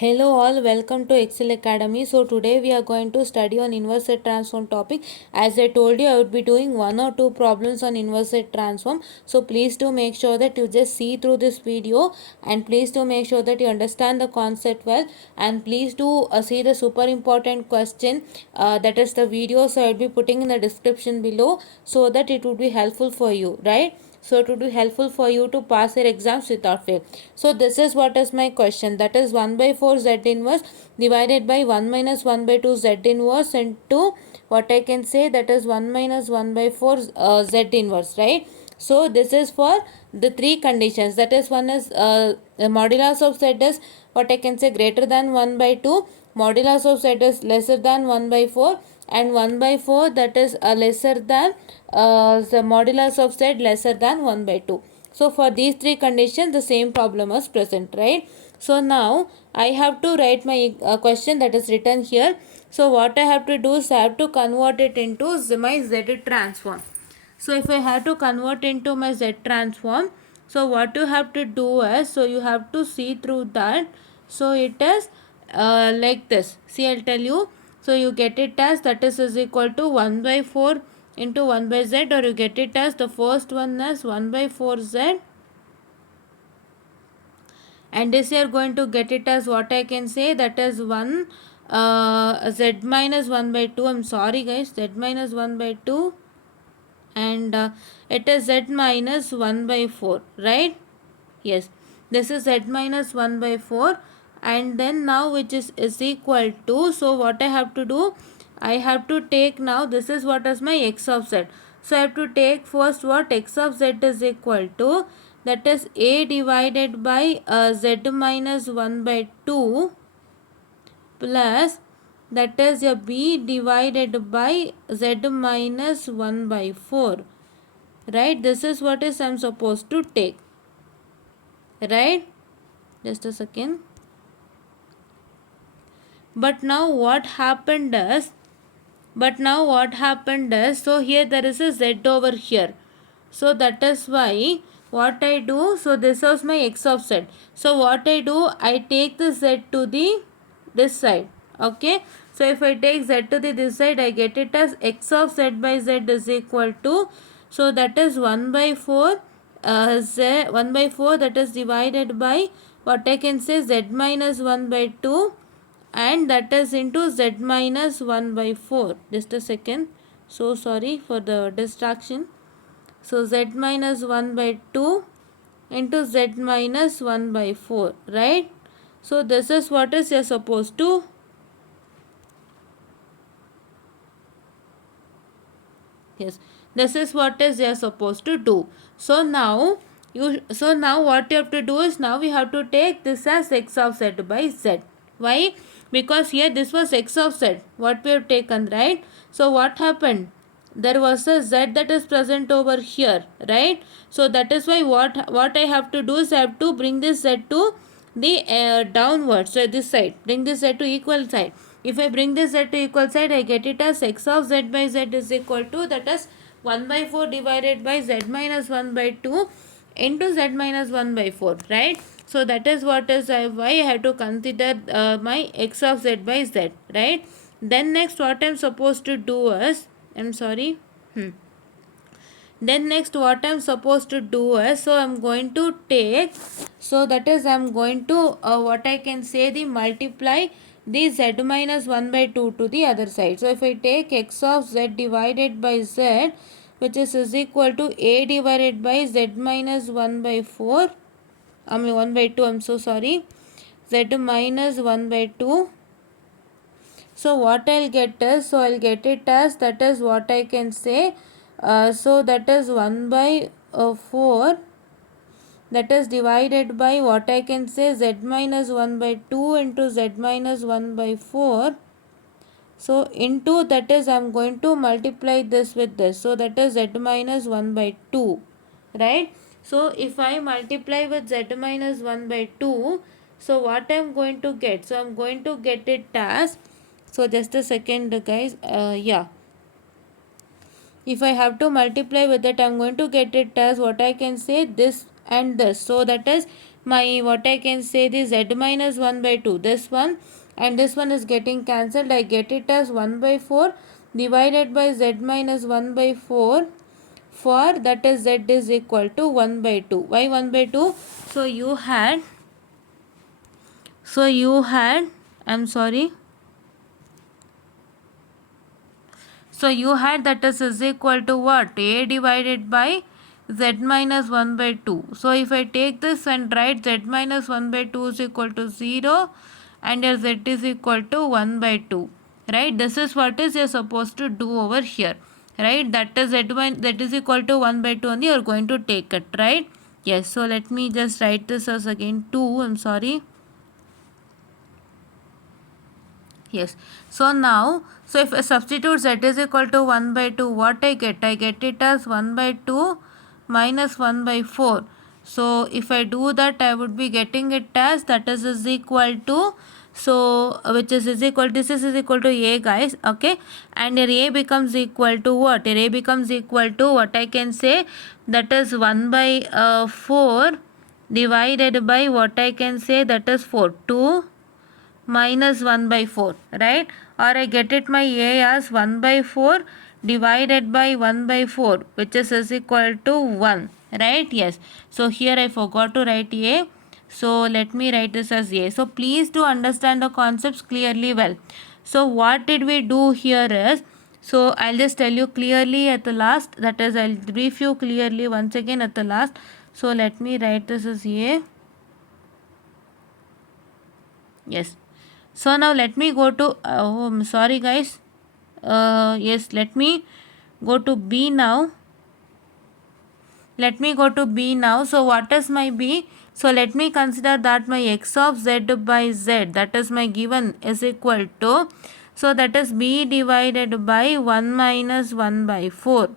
Hello all, welcome to Excel Academy. So today we are going to study on inverse set transform topic. As I told you, I would be doing one or two problems on inverse set transform. So please do make sure that you just see through this video, and please do make sure that you understand the concept well, and please do see the super important question, that is the video. So I will be putting in the description below so that it would be helpful for you, right? So it would be helpful for you to pass your exams without fail. So this is what is my question, that is 1 by 4 z inverse divided by 1 minus 1 by 2 z inverse into what I can say, that is 1 minus 1 by 4 z inverse, right? So this is for the three conditions, that is one is the modulus of z is what I can say greater than 1 by 2, modulus of z is lesser than 1 by 4, and 1 by 4 that is lesser than the modulus of z lesser than 1 by 2. So for these three conditions the same problem is present, right? So now I have to write my question that is written here. So what I have to do is I have to convert it into my z transform. So if I have to convert into my z transform, so what you have to do is, so you have to see through that. So it is like this. See, I'll tell you. So you get it as that is equal to 1 by 4 into 1 by z, or you get it as the first one as 1 by 4 z, and this you are going to get it as what I can say, that is 1 z minus 1 by 2. I'm sorry guys, z minus 1 by 2, and it is z minus 1 by 4, right? Yes, this is z minus 1 by 4, and then now which is equal to, so what I have to do, I have to take, now this is what is my x of z. So I have to take first what x of z is equal to, that is a divided by z minus 1 by 2 plus that is a b divided by z minus 1 by 4, right? This is what is I'm supposed to take, right? Just a second. But now what happened is, so here there is a z over here, so that is why what I do, so this was my x of z. So what I do, I take the z to the this side, okay? So if I take z to the this side, I get it as x of z by z is equal to, so that is 1 by 4 z 1 by 4, that is divided by what I can say z minus 1 by 2, and that is into z minus 1 by 4. Just a second, so sorry for the distraction. So z minus 1 by 2 into z minus 1 by 4, right? So this is what is you're supposed to, yes, this is what is you're supposed to do. So now what you have to do is, now we have to take this as x of z by z. Why? Because here this was x of z what we have taken, right? So what happened, there was a z that is present over here, right? So that is why what I have to do is I have to bring this z to the downwards, so this side, bring this z to equal side. If I bring this z to equal side, I get it as x of z by z is equal to, that is 1 by 4 divided by z minus 1 by 2 into z minus 1 by 4, right? So that is what is why I have to consider my x of z by z, right? Then next what I am supposed to do is, I'm sorry. Then next what I'm supposed to do is, so I'm going to take, so that is I'm going to what I can say, the multiply the z minus 1 by 2 to the other side. So if I take x of z divided by z, which is equal to a divided by z minus 1 by 4, 1 by 2, I'm so sorry, z minus 1 by 2. So what I'll get is, so I'll get it as, that is what I can say, so that is 1 by 4, that is divided by what I can say, z minus 1 by 2 into z minus 1 by 4. So into, that is I'm going to multiply this with this, so that is z minus 1 by 2, right? So if I multiply with z minus 1 by 2, so what I'm going to get, so I'm going to get it as, so just a second guys, yeah, if I have to multiply with it, I'm going to get it as what I can say, this and this. So that is my what I can say this z minus 1 by 2, this one and this one is getting cancelled. I get it as 1 by 4 divided by z minus 1 by 4, for that is z is equal to 1 by 2. Why 1 by 2? So you had I'm sorry, so you had that is equal to what? A divided by z minus 1 by 2. So if I take this and write z minus 1 by 2 is equal to 0 and your z is equal to 1 by 2, right? This is what is you're supposed to do over here, right? That is that is equal to 1 by 2 only you're going to take it, right? Yes, so let me just write this as again 2, I'm sorry. Yes, so now, so if I substitute z is equal to 1 by 2, what I get? I get it as 1 by 2 minus 1 by 4. So if I do that, I would be getting it as that is equal to, so which is equal, this is equal to a, guys, okay, and your a becomes equal to what? Your a becomes equal to what I can say, that is 1 by 4 divided by what I can say, that is 4, 2 minus 1 by 4, right? Or I get it my a as 1 by 4 divided by 1 by 4, which is equal to 1, right? Yes, so here I forgot to write a, so let me write this as a. So please do understand the concepts clearly well. So what did we do here is, so I'll just tell you clearly at the last, that is I'll brief you clearly once again at the last. So let me write this as a. Yes, so now let me go to oh I'm sorry guys, yes, let me go to B now. Let me go to B now. So what is my B? So let me consider that my x of z by z, that is my given, is equal to, so that is B divided by 1 minus 1 by 4,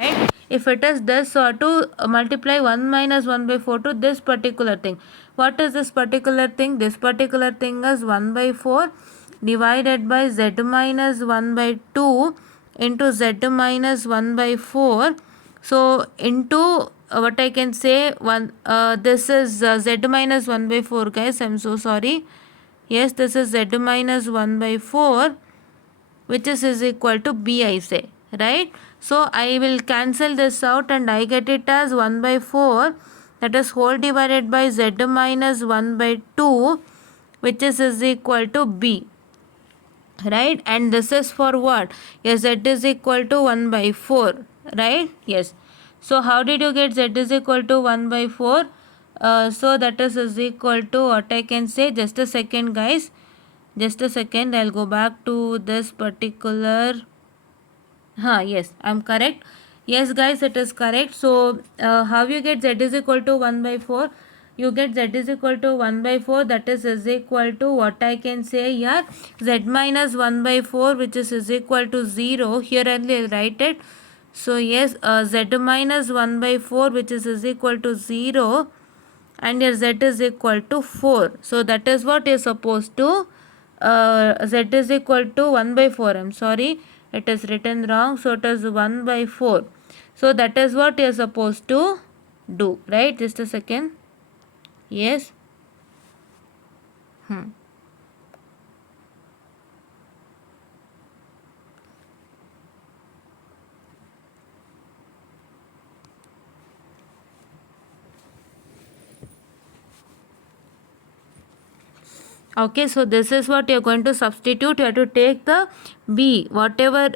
right? If it is this, so to multiply 1 minus 1 by 4 to this particular thing. What is this particular thing? This particular thing is 1 by 4 divided by z minus 1 by 2 into z minus 1 by 4. So into what I can say, this is z minus 1 by 4, guys, I'm so sorry. Yes, this is z minus 1 by 4, which is equal to B, I say, right? So I will cancel this out and I get it as 1 by 4, that is whole divided by z minus 1 by 2, which is equal to B, right? And this is for what? Yes, z is equal to 1 by 4, right? Yes, so how did you get z is equal to 1 by 4? So that is equal to what I can say, just a second guys, just a second, I'll go back to this particular, yes, I'm correct. Yes guys, it is correct. So how you get z is equal to 1 by 4? You get z is equal to 1 by 4, that is equal to what I can say here, z minus 1 by 4, which is equal to 0. Here I'll write it. So yes, z minus 1 by 4, which is equal to 0, and your z is equal to 4. So that is what you're supposed to, z is equal to 1 by 4, I'm sorry, it is written wrong, so it is 1 by 4. So that is what you're supposed to do, right? Just a second. Yes. Okay, so this is what you're going to substitute. You have to take the b, whatever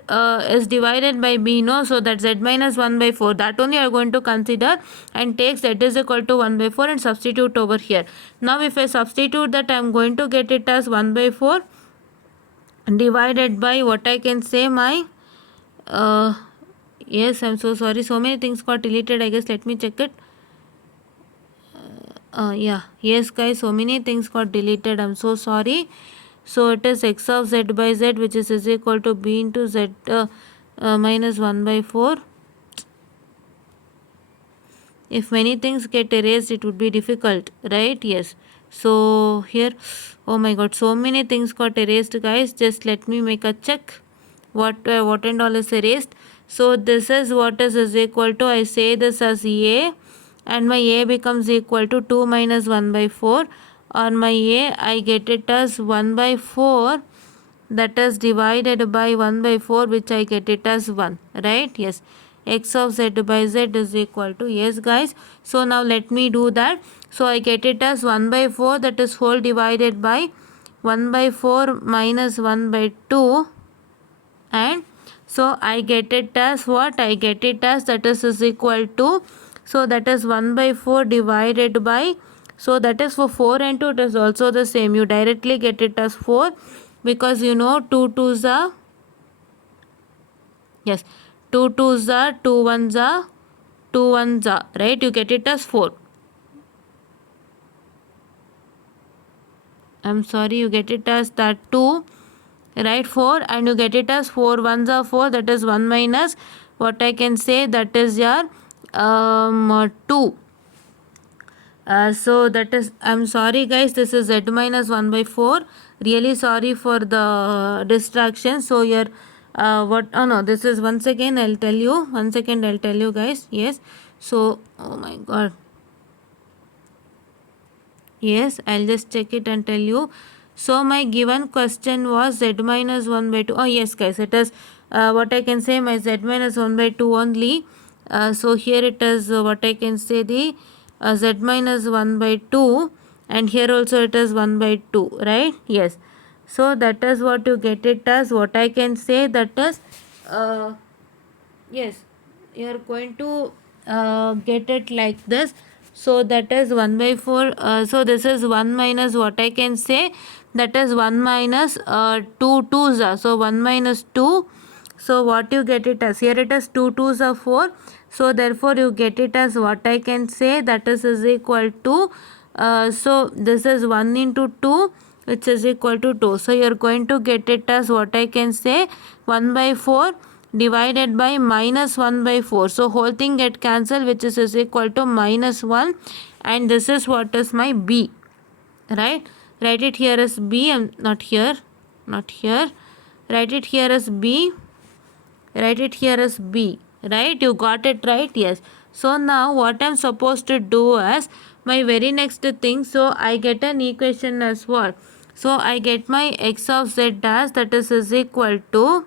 is divided by b, no, so that z minus 1 by 4, that only you're going to consider, and take z is equal to 1 by 4 and substitute over here. Now if I substitute that, I'm going to get it as 1 by 4 divided by what I can say, my yes, I'm so sorry, so many things got deleted, I guess. Let me check it. Yeah, yes guys, so many things got deleted, I'm so sorry. So it is x of z by z, which is equal to b into z minus 1 by 4. If many things get erased, it would be difficult, right? Yes, so here, oh my god, so many things got erased, guys. Just let me make a check what and all is erased. So this is what is equal to, I say this as a, and my a becomes equal to 2 minus 1 by 4. On my a, I get it as 1 by 4, that is divided by 1 by 4, which I get it as 1, right? Yes, x of z by z is equal to, yes guys. So now let me do that. So I get it as 1 by 4, that is whole divided by 1 by 4 minus 1 by 2, and so I get it as what? I get it as, that is equal to, so that is 1 by 4 divided by, so that is for 4 and 2, it is also the same. You directly get it as 4, because you know 2 2s are, yes, 2 2s are, 2 1s are, 2 1s are, right? You get it as 4. I'm sorry, you get it as that 2, right? 4, and you get it as 4 1s are 4, that is 1 minus, what I can say, that is your 2. So that is, I'm sorry guys, this is z minus 1 by 4. Really sorry for the distraction. So here what, oh no, this is, once again I'll tell you, 1 second I'll tell you guys. Yes, so oh my god, yes, I'll just check it and tell you. So my given question was z minus 1 by 2. Oh yes guys, it is what I can say, my z minus 1 by 2 only. So here it is what I can say, the z minus 1 by 2, and here also it is 1 by 2, right? Yes, so that is what you get it as, what I can say, that is yes, you are going to get it like this. So that is 1 by 4, so this is 1 minus, what I can say, that is 1 minus 2 2s are, so 1 minus 2. So what you get it as, here it is 2 2s are 4, so therefore you get it as, what I can say, that is equal to so this is 1 into 2, which is equal to 2. So you are going to get it as, what I can say, 1 by 4 divided by minus 1 by 4. So whole thing get cancelled, which is equal to minus 1, and this is what is my b, right? Write it here as b, not here, not here, write it here as b, write it here as b, right? You got it, right? Yes. So now what I'm supposed to do as my very next thing, so I get an equation as what? So I get my x of z dash, that is equal to,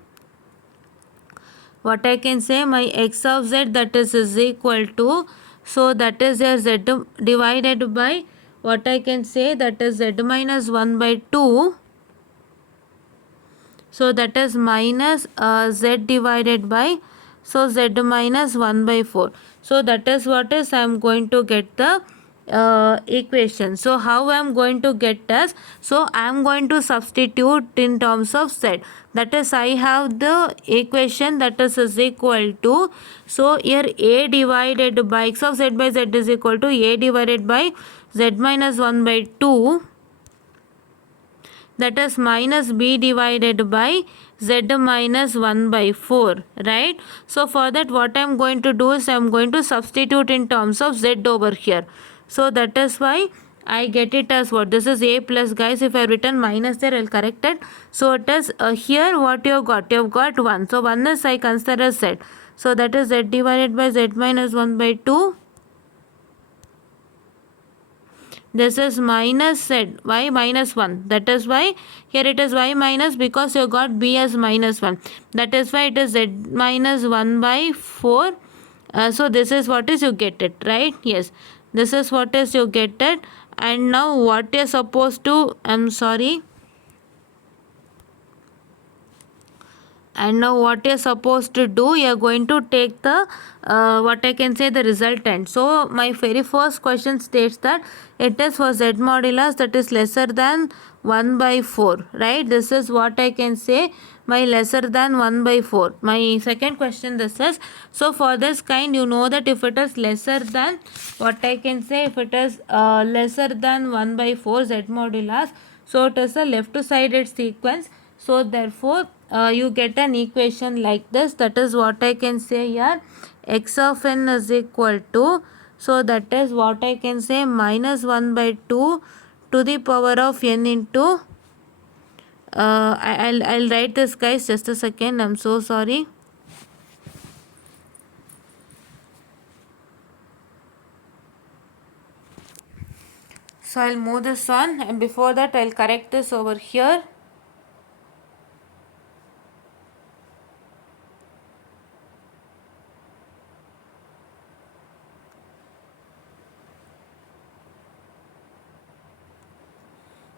what I can say, my x of z, that is equal to, so that is your z divided by, what I can say, that is z minus 1 by 2. So that is minus z divided by, so z minus 1 by 4. So that is what is, I am going to get the equation. So how I am going to get as, so I am going to substitute in terms of z, that is I have the equation, that is equal to, so here a divided by, x of z by z is equal to a divided by z minus 1 by 2, that is minus b divided by z minus 1 by 4, right? So for that, what I am going to do is, I am going to substitute in terms of z over here. So that is why I get it as what? This is a plus, guys. If I written minus there, I will correct it. So it is here what you have got? You have got 1. So 1 is, I consider as z. So that is z divided by z minus 1 by 2. This is minus z, y minus 1. That is why here it is y minus, because you got b as minus 1. That is why it is z minus 1 by 4. So this is what is, you get it, right? Yes, this is what is, you get it. And now what you are supposed to, I'm sorry, and now what you're supposed to do, you're going to take the what I can say, the resultant. So my very first question states that it is for z modulus that is lesser than 1 by 4, right? This is what I can say, my lesser than 1 by 4. My second question, this is, so for this kind, you know that if it is lesser than, what I can say, if it is lesser than 1 by 4 z modulus, so it is a left sided sequence. So therefore you get an equation like this, that is what I can say here, x of n is equal to, so that is what I can say, minus 1 by 2 to the power of n into I'll write this, guys, just a second, I'm so sorry. So I'll move this on, and before that I'll correct this over here.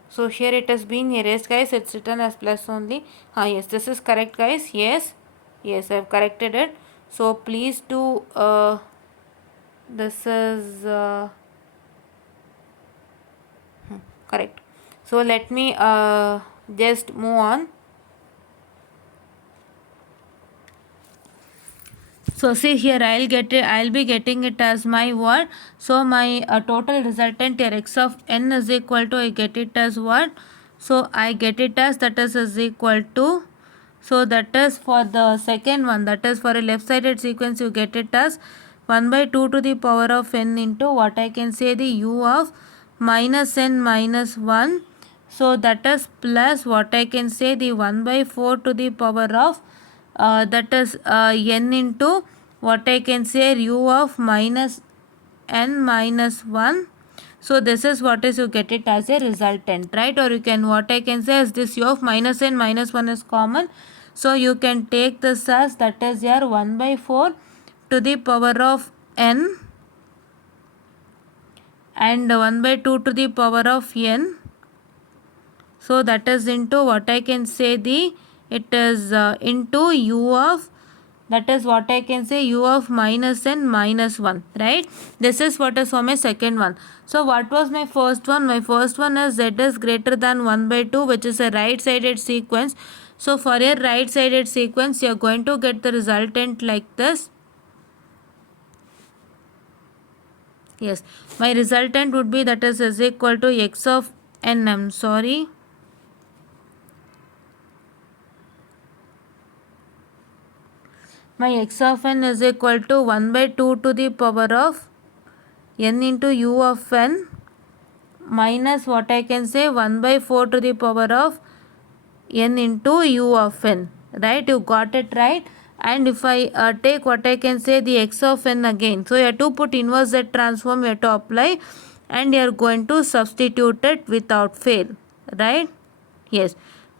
So here it has been erased, guys. It's written as plus only. Yes, this is correct, guys. Yes, I've corrected it. So please do. This is correct. So let me just move on. So see here, I'll be getting it as my what? So my total resultant here x of n is equal to, I get it as what? So I get it as, that is equal to, so that is for the second one, that is for a left sided sequence, you get it as 1 by 2 to the power of n into what I can say, the u of minus n minus 1. So that is plus what I can say, the 1 by 4 to the power of that is n into what I can say, u of minus n minus 1. So this is what is, you get it as a resultant, right? Or you can, what I can say is, this u of minus n minus 1 is common. So you can take this as, that is your 1 by 4 to the power of n and 1 by 2 to the power of n. So that is into what I can say, the, it is into u of, that is what I can say, u of minus n minus 1, right? This is what is for my second one. So what was my first one? My first one is z is greater than 1 by 2, which is a right sided sequence. So for a right sided sequence, you are going to get the resultant like this. Yes, my resultant would be, that is equal to x of n, I'm sorry, my x of n is equal to 1 by 2 to the power of n into u of n minus what I can say, 1 by 4 to the power of n into u of n, right? You got it right. And if I take what I can say, the x of n again, so you have to put inverse z transform, you have to apply, and you are going to substitute it without fail, right? Yes,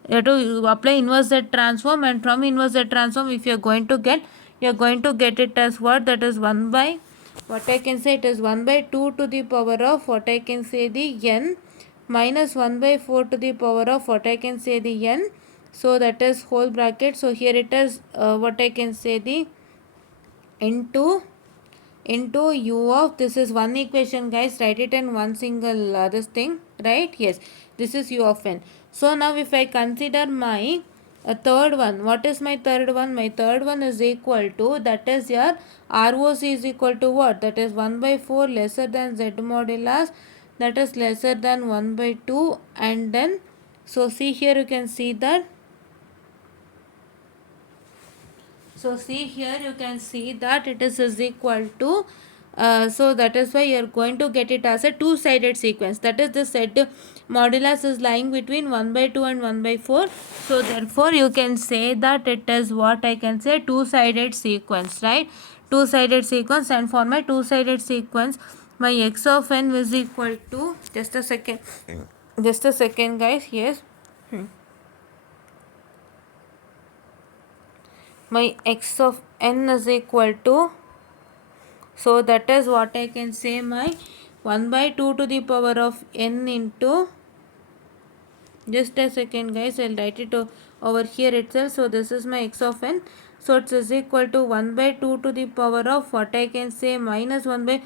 you have to apply inverse z transform, and from inverse z transform, if you are going to get, you are going to get it as what? That is 1 by, what I can say, it is 1 by 2 to the power of what I can say, the n minus 1 by 4 to the power of what I can say, the n. So that is whole bracket. So here it is what I can say, the into u of, this is one equation, guys, write it in one single this thing, right? Yes, this is u of n. So now if I consider my third one, what is my third one? My third one is equal to, that is your ROC is equal to what? That is 1 by 4 lesser than z modulus, that is lesser than 1 by 2, and then, so see here, you can see that. So see here, you can see that it is equal to, so that is why you are going to get it as a two-sided sequence. That is, the z modulus is lying between 1 by 2 and 1 by 4. So therefore, you can say that it is what I can say, two-sided sequence, right? Two-sided sequence. And for my two-sided sequence, my x of n is equal to, just a second, guys. Yes. My x of n is equal to, so that is what I can say, my 1 by 2 to the power of n into, just a second, guys, I'll write it over here itself. So this is my x of n. So it is equal to 1 by 2 to the power of what I can say, minus 1 by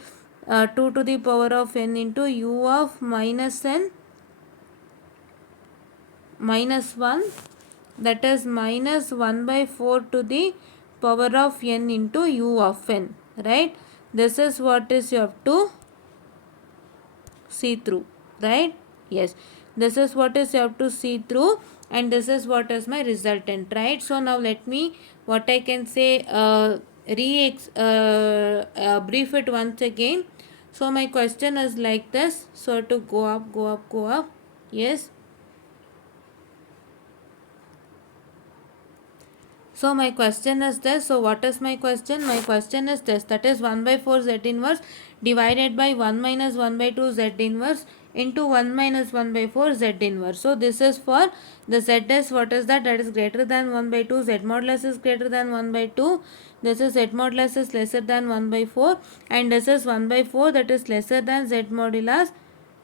2 to the power of n into u of minus n minus 1, that is minus 1 by 4 to the power of n into u of n, right? This is what is you have to see through, right? Yes, this is what is you have to see through, and this is what is my resultant, right? So now let me, what I can say, brief it once again. So my question is like this. So to go up. Yes. So my question is this. So what is my question? My question is this. That is 1 by 4 z inverse divided by 1 minus 1 by 2 z inverse into 1 minus 1 by 4 z inverse. So this is for the z is what is that is greater than 1 by 2, z modulus is greater than 1 by 2, this is z modulus is lesser than 1 by 4, and this is 1 by 4 that is lesser than z modulus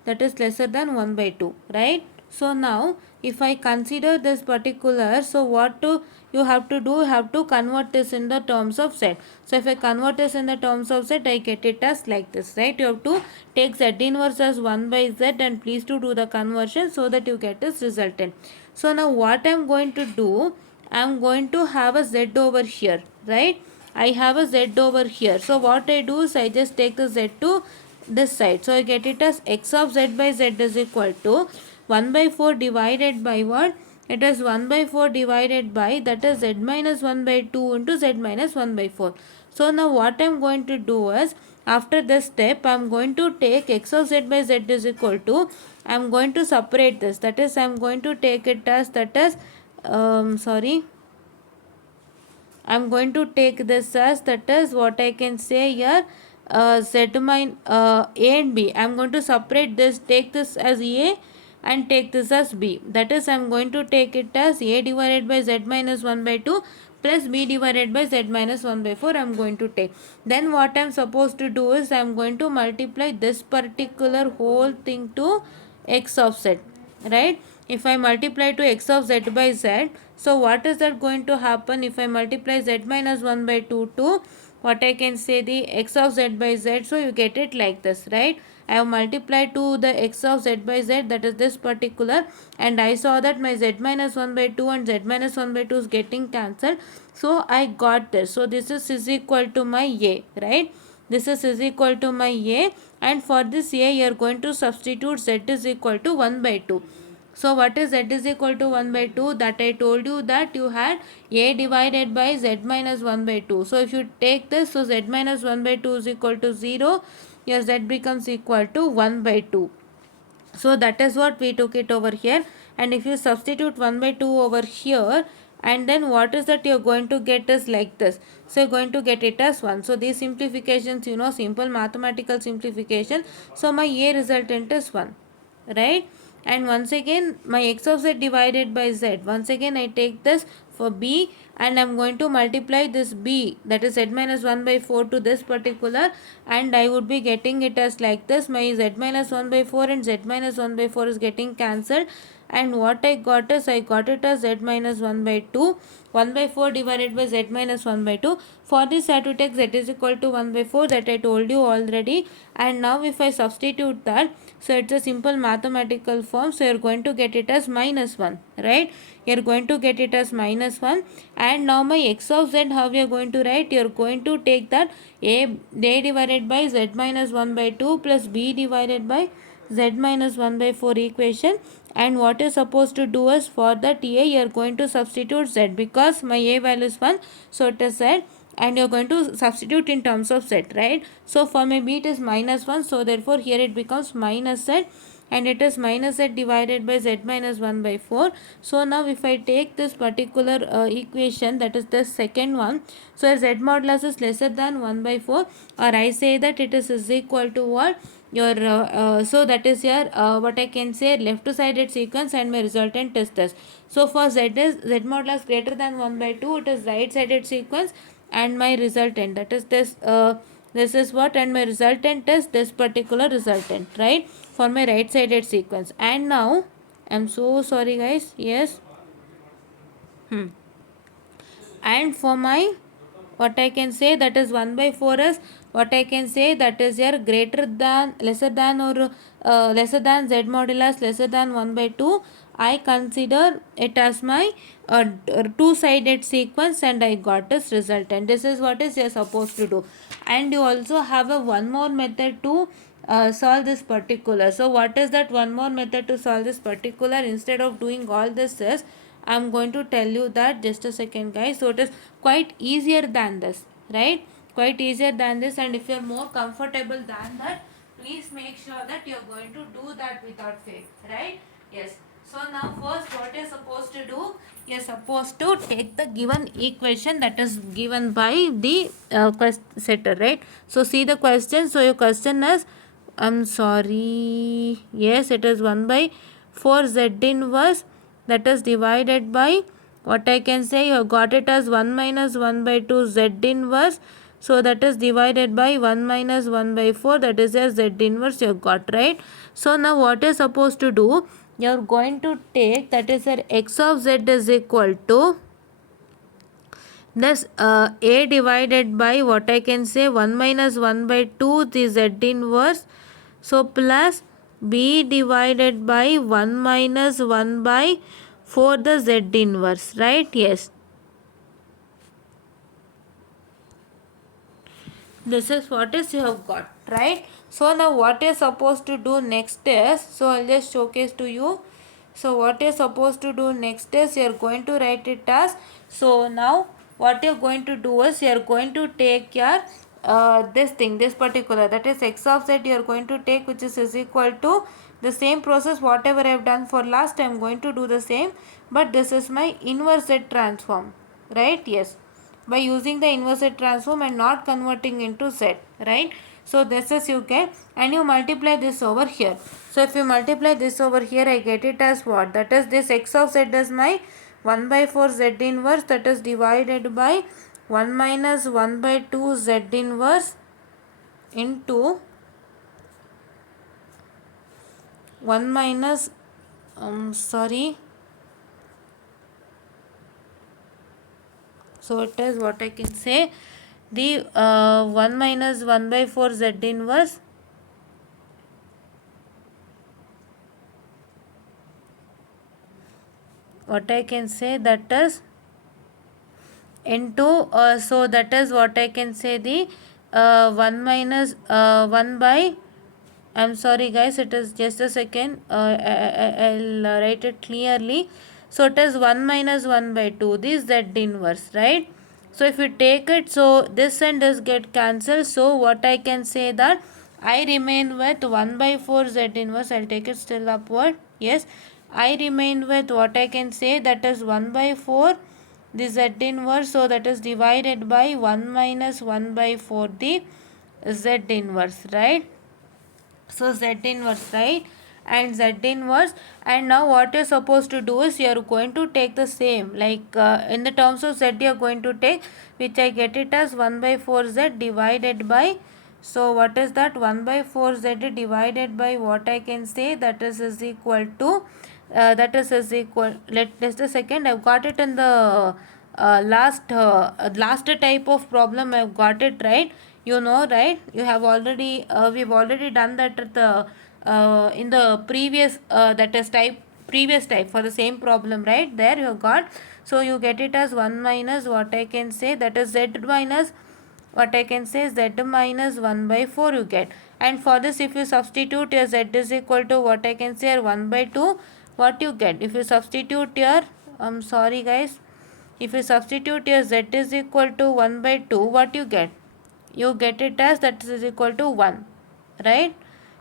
that is lesser than 1 by 2, right? So now if I consider this particular, so what you have to do, you have to convert this in the terms of z. So if I convert this in the terms of z, I get it as like this, right? You have to take z inverse as 1 by z, and please to do the conversion so that you get this resultant. So now what I am going to do, I am going to have a z over here, right? I have a z over here. So what I do is I just take the z to this side. So I get it as x of z by z is equal to 1 by 4 divided by what? It is 1 by 4 divided by, that is z minus 1 by 2 into z minus 1 by 4. So now what I am going to do is, after this step, I am going to take x of z by z is equal to, I am going to separate this. That is, I am going to take it as, that is, I am going to take this as, that is what I can say here, z minus a and b. I am going to separate this, take this as a and take this as b. That is, I am going to take it as a divided by z minus 1 by 2 plus b divided by z minus 1 by 4 I am going to take. Then what I am supposed to do is, I am going to multiply this particular whole thing to x of z, right? If I multiply to x of z by z, so what is that going to happen? If I multiply z minus 1 by 2 to what I can say, the x of z by z, so you get it like this, right? I have multiplied to the x of z by z, that is this particular, and I saw that my z minus 1 by 2 and z minus 1 by 2 is getting cancelled. So I got this. So this is equal to my a, right? This is equal to my a, and for this a you are going to substitute z is equal to 1 by 2. So what is z is equal to 1 by 2? That I told you that you had a divided by z minus 1 by 2. So if you take this, so z minus 1 by 2 is equal to 0. Your z becomes equal to 1 by 2. So that is what we took it over here. And if you substitute 1 by 2 over here, and then what is that you're going to get is like this. So you're going to get it as 1. So these simplifications, simple mathematical simplification. So my a resultant is 1, right? And once again my x of z divided by z, once again I take this for b, and I'm going to multiply this b, that is z minus 1 by 4 to this particular, and I would be getting it as like this. My z minus 1 by 4 and z minus 1 by 4 is getting cancelled, and what I got is, I got it as z minus 1 by 2, 1 by 4 divided by z minus 1 by 2. For this I have to take z is equal to 1 by 4, that I told you already. And now if I substitute that, so it's a simple mathematical form, so you're going to get it as minus 1, right? You're going to get it as minus 1. And now my x of z, how we are going to write? You're going to take that a divided by z minus 1 by 2 plus b divided by z minus 1 by 4 equation, and what you're supposed to do is, for that a you're going to substitute z, because my a value is 1, so it is z, and you're going to substitute in terms of z, right? So for my b it is minus 1, so therefore here it becomes minus z, and it is minus z divided by z minus 1 by 4. So now if I take this particular equation, that is the second one, so z modulus is lesser than 1 by 4, or I say that it is equal to what? Your so that is your what I can say, left sided sequence, and my resultant is this. So for z is z modulus greater than 1 by 2, it is right sided sequence, and my resultant, that is this this is what, and my resultant is this particular resultant, right, for my right sided sequence. And now I'm so sorry guys, yes, and for my what I can say, that is 1 by 4 is what I can say, that is your greater than, lesser than, or lesser than z modulus lesser than 1 by 2. I consider it as my two-sided sequence, and I got this result, and this is what is you're supposed to do. And you also have a one more method to solve this particular. So what is that one more method to solve this particular? Instead of doing all this is, I'm going to tell you that, just a second guys. So it is quite easier than this, right? Quite easier than this, and if you're more comfortable than that, please make sure that you're going to do that without fail, right? Yes. So now first what you're supposed to do, you're supposed to take the given equation that is given by the setter, right? So see the question. So your question is, I'm sorry, yes, it is 1 by 4 z inverse, that is divided by what I can say, you have got it as 1 minus 1 by 2 z inverse, so that is divided by 1 minus 1 by 4, that is a z inverse you have got, right? So now what you're supposed to do, you're going to take, that is that x of z is equal to thus a divided by what I can say 1 minus 1 by 2 the z inverse, so plus b divided by 1 minus 1 by 4 the z inverse, right? Yes, this is what is you have got, right? So now what you're supposed to do next is, so I'll just showcase to you. So what you're supposed to do next is you're going to write it as, so now what you're going to do is you're going to take your this thing, this particular, that is x of z you're going to take, which is equal to the same process whatever I've done for last, I'm going to do the same, but this is my inverse z transform, right? Yes, by using the inverse transform and not converting into z, right? So this is you get, and you multiply this over here. So if you multiply this over here, I get it as what, that is this x of z is my 1 by 4 z inverse, that is divided by 1 minus 1 by 2 z inverse into 1 minus sorry, so it is what I can say, the 1 minus 1 by 4 z inverse what I can say, that is into so that is what I can say, the 1 minus 1 by, I'm sorry guys, it is just a second, I'll write it clearly. So it is 1 minus 1 by 2, this z inverse, right? So if you take it, so this and this get cancelled, so what I can say that I remain with 1 by 4 z inverse, I'll take it still upward, yes, I remain with what I can say, that is 1 by 4 the z inverse, so that is divided by 1 minus 1 by 4 the z inverse, right? So z inverse, right? And z inverse, and now what you're supposed to do is you're going to take the same, like in the terms of z you're going to take, which I get it as 1 by 4 z divided by, so what is that, 1 by 4 z divided by what I can say, that is equal to that is equal, just a second, I've got it in the last type of problem, I've got it, right? You know, right? You have already we've already done that at the in the previous that is type, previous type for the same problem, right? There you have got, so you get it as 1 minus what I can say, that is z minus what I can say, z minus 1 by 4 you get, and for this if you substitute your z is equal to what I can say 1 by 2, what you get, if you substitute your, I'm sorry guys, if you substitute your z is equal to 1 by 2, what you get, you get it as that is equal to 1, right?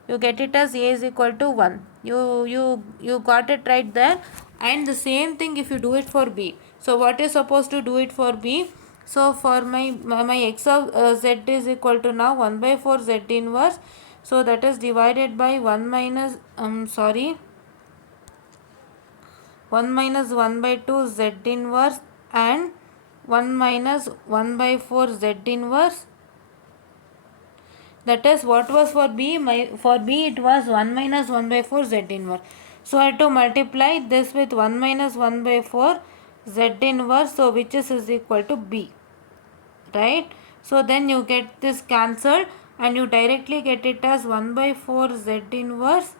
You get it as a is equal to 1, you got it right there. And the same thing if you do it for b, so what is supposed to do it for b, so for my x of z is equal to now 1 by 4 z inverse, so that is divided by 1 minus 1 minus 1 by 2 z inverse and 1 minus 1 by 4 z inverse, that is what was for b, for b it was 1 minus 1 by 4 z inverse, so I have to multiply this with 1 minus 1 by 4 z inverse, so which is equal to b, right? So then you get this cancelled and you directly get it as 1 by 4 z inverse,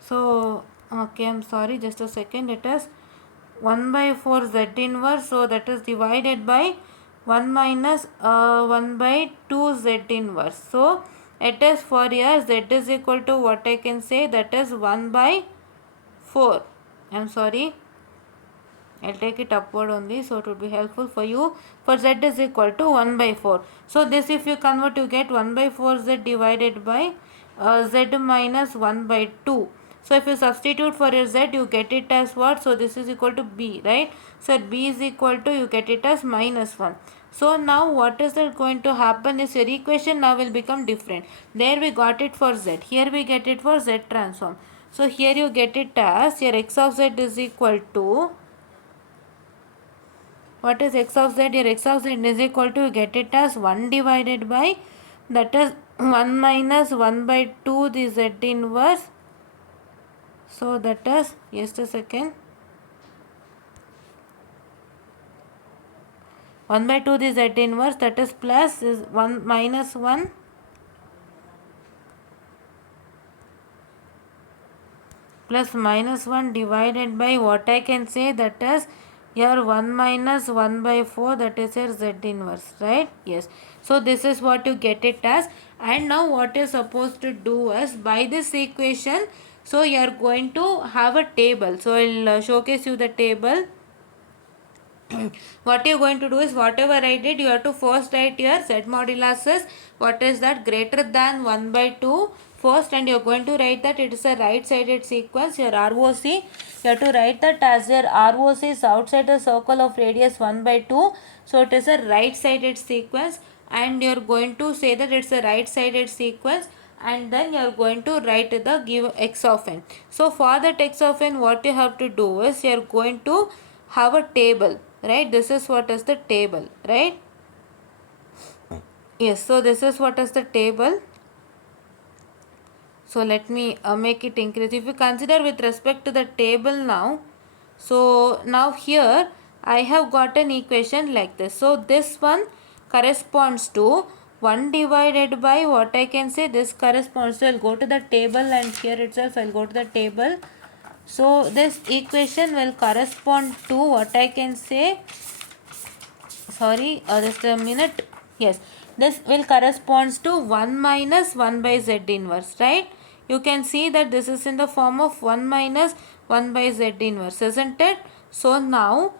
so okay, I'm sorry, just a second, it is 1 by 4 z inverse, so that is divided by 1 minus 1 by 2 z inverse, so it is for your z is equal to what I can say, that is 1 by 4, I'm sorry, I'll take it upward only, so it would be helpful for you, for z is equal to 1 by 4, so this if you convert you get 1 by 4 z divided by z minus 1 by 2, So if you substitute for your z, you get it as what? So this is equal to b, right? So b is equal to, you get it as -1. So now what is that going to happen is your equation now will become different. There we got it for z. Here we get it for z transform. So here you get it as your x of z is equal to, what is x of z? Your x of z is equal to, you get it as 1 divided by, that is 1 minus 1 by 2 the z inverse. So that is, just a second, 1 by 2 the z inverse, that is plus is 1 minus 1 plus minus 1 divided by, what I can say, that is here 1 minus 1 by 4, that is your z inverse, right? Yes. So this is what you get it as. And now what you're supposed to do is, by this equation, so you are going to have a table. So I'll showcase you the table. What you're going to do is, whatever I did, you have to first write your z modulus is, what is that, greater than 1 by 2 first, and you're going to write that it is a right sided sequence. Your ROC, you have to write that as your ROC is outside the circle of radius 1 by 2, so it is a right sided sequence, and you're going to say that it's a right sided sequence, and then you're going to write the give x of n. So for that x of n, what you have to do is, you're going to have a table, right? This is what is the table, right? Yes, so this is what is the table. So let me make it increase. If you consider with respect to the table now, so now here I have got an equation like this. So this one corresponds to 1 divided by, what I can say, this corresponds to, I'll go to the table, and here itself I'll go to the table. So this equation will correspond to, what I can say, sorry, just a minute. Yes, this will corresponds to 1 minus 1 by z inverse, right? You can see that this is in the form of 1 minus 1 by z inverse, isn't it? So now,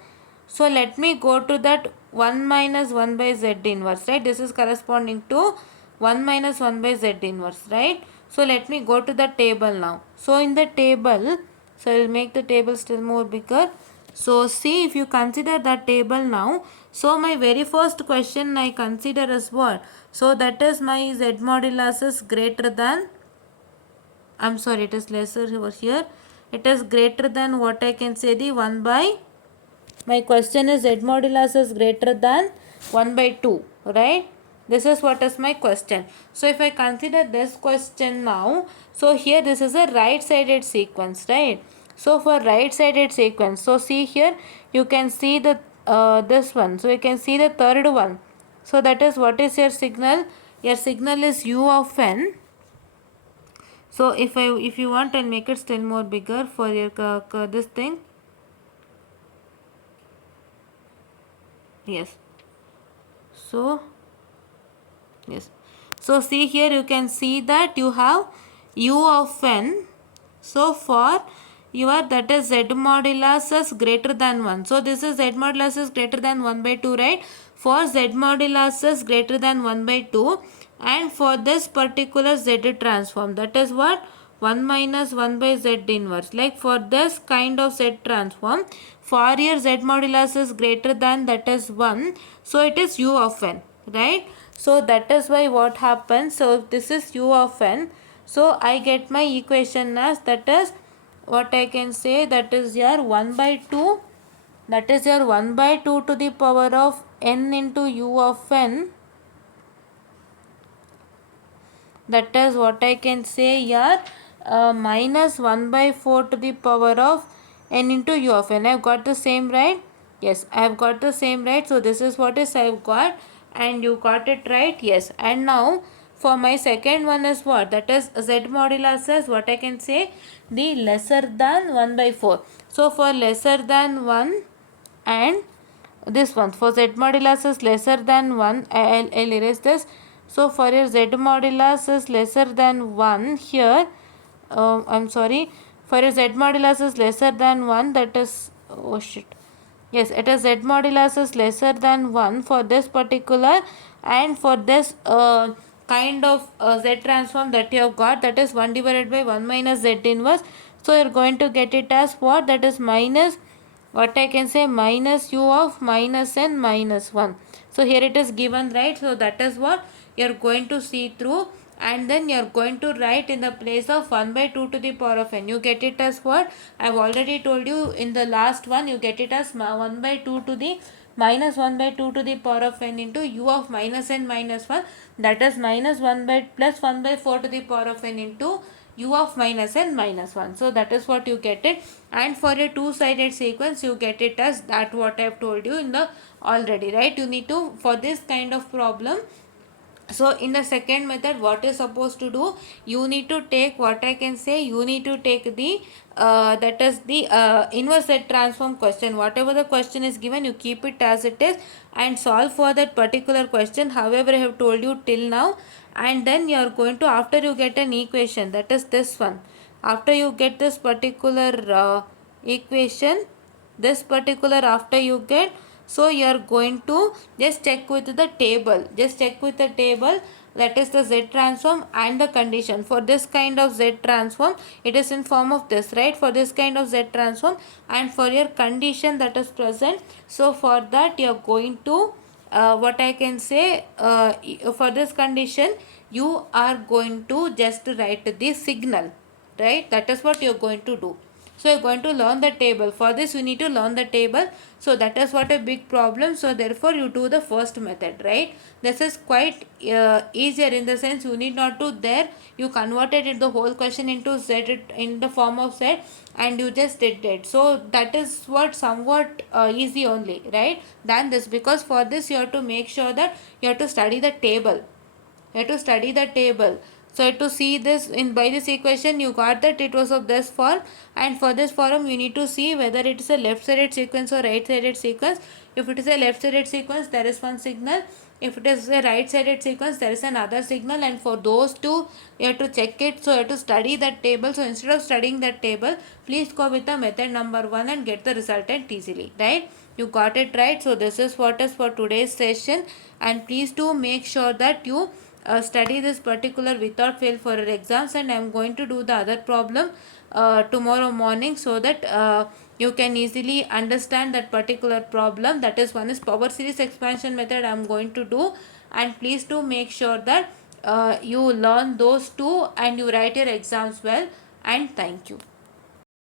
so let me go to that 1 minus 1 by z inverse, right? This is corresponding to 1 minus 1 by z inverse, right? So let me go to the table now. So in the table, so I will make the table still more bigger. So see, if you consider the table now, so my very first question I consider as what? So that is my z modulus is greater than, I'm sorry, it is lesser over here. It is greater than, what I can say, the 1 by, my question is z modulus is greater than 1 by 2, right? This is what is my question. So if I consider this question now, so here this is a right sided sequence, right? So for right sided sequence, so see here, you can see the this one, so you can see the third one. So that is, what is your signal? Your signal is u of n. So if you want, I'll make it still more bigger for your this thing. Yes. So yes. So see here, you can see that you have u of n. So for your, that is z modulus is greater than 1. So this is z modulus is greater than 1 by 2, right? For z modulus is greater than 1 by 2, and for this particular z transform, that is what? 1 minus 1 by z inverse. Like for this kind of z transform, for your z modulus is greater than, that is 1. So it is u of n, right? So that is why what happens. So if this is u of n, so I get my equation as, that is, what I can say, that is your 1 by 2, that is your 1 by 2 to the power of n into u of n, that is, what I can say here, minus 1 by 4 to the power of n into u of n. I have got the same, right? Yes, I have got the same, right? So this is what is I have got, and you got it right. Yes. And now for my second one is what? That is z modulus is, what I can say, the lesser than 1 by 4. So for lesser than 1, and this one for z modulus is lesser than 1, I'll erase this. So for your z modulus is lesser than 1 here, I'm sorry, for your z modulus is lesser than 1, that is, oh shit, yes, it is z modulus is lesser than 1 for this particular, and for this kind of z transform that you have got, that is 1 divided by 1 minus z inverse. So you're going to get it as what? That is minus, what I can say, minus u of minus n minus 1. So here it is given, right? So that is what you're going to see through, and then you're going to write in the place of 1 by 2 to the power of n. You get it as what? I've already told you in the last one, you get it as 1 by 2 to the minus 1 by 2 to the power of n into u of minus n minus 1, that is minus 1 by plus 1 by 4 to the power of n into u of minus n minus 1. So that is what you get it, and for a two-sided sequence you get it as that what I have told you in the already, right? You need to, for this kind of problem, so in the second method what is supposed to do, you need to take, what I can say, you need to take the that is the inverse set transform question. Whatever the question is given, you keep it as it is and solve for that particular question, however I have told you till now. And then you are going to, after you get an equation, that is this one, after you get this particular equation, this particular after you get, so you are going to just check with the table, just check with the table, that is the z transform and the condition. For this kind of z transform, it is in form of this, right? For this kind of z transform, and for your condition that is present, so for that you are going to what I can say, for this condition you are going to just write the signal, right? That is what you are going to do. So you're going to learn the table. For this you need to learn the table. So that is what a big problem. So therefore you do the first method, right? This is quite easier in the sense you need not to there. You converted it the whole question into z in the form of z, and you just did it. So that is what somewhat easy only, right? Than this, because for this you have to make sure that you have to study the table. You have to study the table. So to see this in by this equation, you got that it was of this form, and for this form you need to see whether it is a left sided sequence or right sided sequence. If it is a left sided sequence, there is one signal. If it is a right sided sequence, there is another signal, and for those two you have to check it. So you have to study that table. So instead of studying that table, please go with the method number 1 and get the resultant easily, right? You got it right. So this is what is for today's session, and please do make sure that you study this particular without fail for your exams. And I am going to do the other problem tomorrow morning, so that you can easily understand that particular problem. That is, one is power series expansion method I am going to do, and please do make sure that you learn those two and you write your exams well. And thank you.